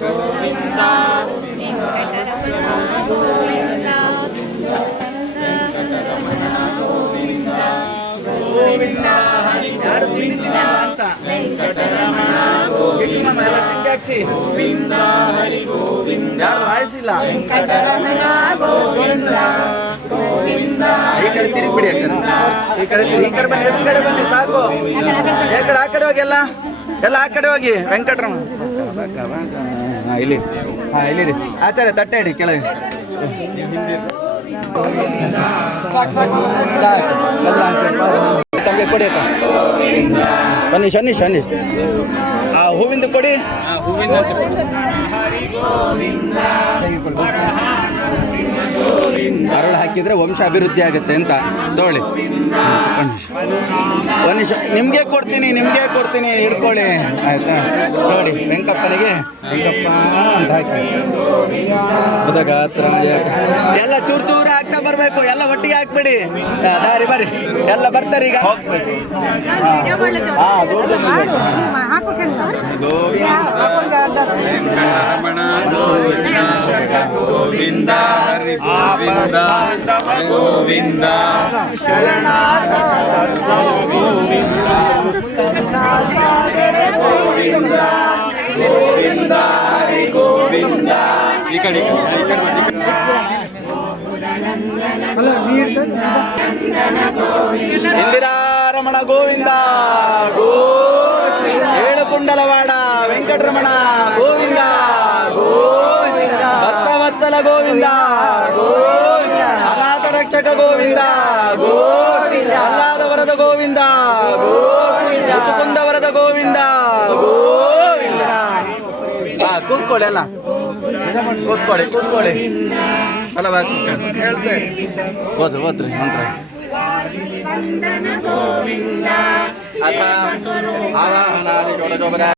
ಗೋವಿಂದ ಗೋವಿಂದ ಯಾರು ಕುಣಿತಿಲ್ಲ ಅಂತ ಗೋವಿಂದ ಹರಿ ಗೋವಿಂದ ಯಾರು ರಾಯಿಸಿಲ್ಲ ಗೋವಿಂದ ಗೋವಿಂದ ಈ ಕಡೆ ತಿರುಗಿಬಿಡಿ ಈ ಕಡೆ ಈ ಕಡೆ ಬನ್ನಿ ಎದುರು ಕಡೆ ಬನ್ನಿ ಸಾಕು ಈ ಕಡೆ ಆ ಕಡೆ ಹೋಗಿ ಎಲ್ಲ ಆ ಕಡೆ ಹೋಗಿ ವೆಂಕಟರಮಣ ಇಲ್ಲಿ ಇಲ್ಲಿ ಆಚಾರ್ಯ ತಟ್ಟೆ ಇಡಿ ಕೆಳಗೆ ತಮಗೆ ಕೊಡಿ ಬನ್ನಿ ಶನೀಶ್ ಆ ಹೂವಿಂದು ಕೊಡಿ ಅರಳು ಹಾಕಿದ್ರೆ ವಂಶ ಅಭಿವೃದ್ಧಿ ಆಗುತ್ತೆ ಅಂತ ತಗೊಳ್ಳಿ ಒಂದು ನಿಮಗೆ ಕೊಡ್ತೀನಿ ಹಿಡ್ಕೊಳ್ಳಿ ಆಯ್ತಾ ನೋಡಿ ವೆಂಕಪ್ಪನಿಗೆ ವೆಂಕಪ್ಪ ಅಂತ ಹಾಕಿ ಎಲ್ಲ ಚೂರು ಹಾಕ್ತಾ ಬರಬೇಕು ಎಲ್ಲ ಒಟ್ಟಿಗೆ ಹಾಕ್ಬೇಡಿ ದಾರಿ ಬರ್ರಿ ಎಲ್ಲ ಬರ್ತಾರೆ ಈಗ ಗೋವಿಂದ ಹರಿ ಗೋವಿಂದ ಗೋವಿಂದ ಗೋವಿಂದ ಹರಿ ಗೋವಿಂದ ಈ ಕಡೆ ಇಂದಿರಾರಮಣ ಗೋವಿಂದ ಏಳು ಕುಂಡಲವಾಡ ವೆಂಕಟರಮಣ ಗೋವಿಂದ ಭಕ್ತವತ್ಸಲ ಗೋವಿಂದ ಅನಾಥ ರಕ್ಷಕ ಗೋವಿಂದ ಅಲ್ಲಾದ ವರದ ಗೋವಿಂದ ಮುಕುಂದ ವರದ ಗೋವಿಂದ ಕೂತ್ಕೊಳ್ಳಿ ಅಲ್ಲ ಕೂತ್ಕೊಳ್ಳಿ ಫಲವಾಗಿ ಹೇಳ್ತೆ ಓದ್ರಿ ಮಂತ್ರ ಅಥ ಆವಾಹನಾದಿ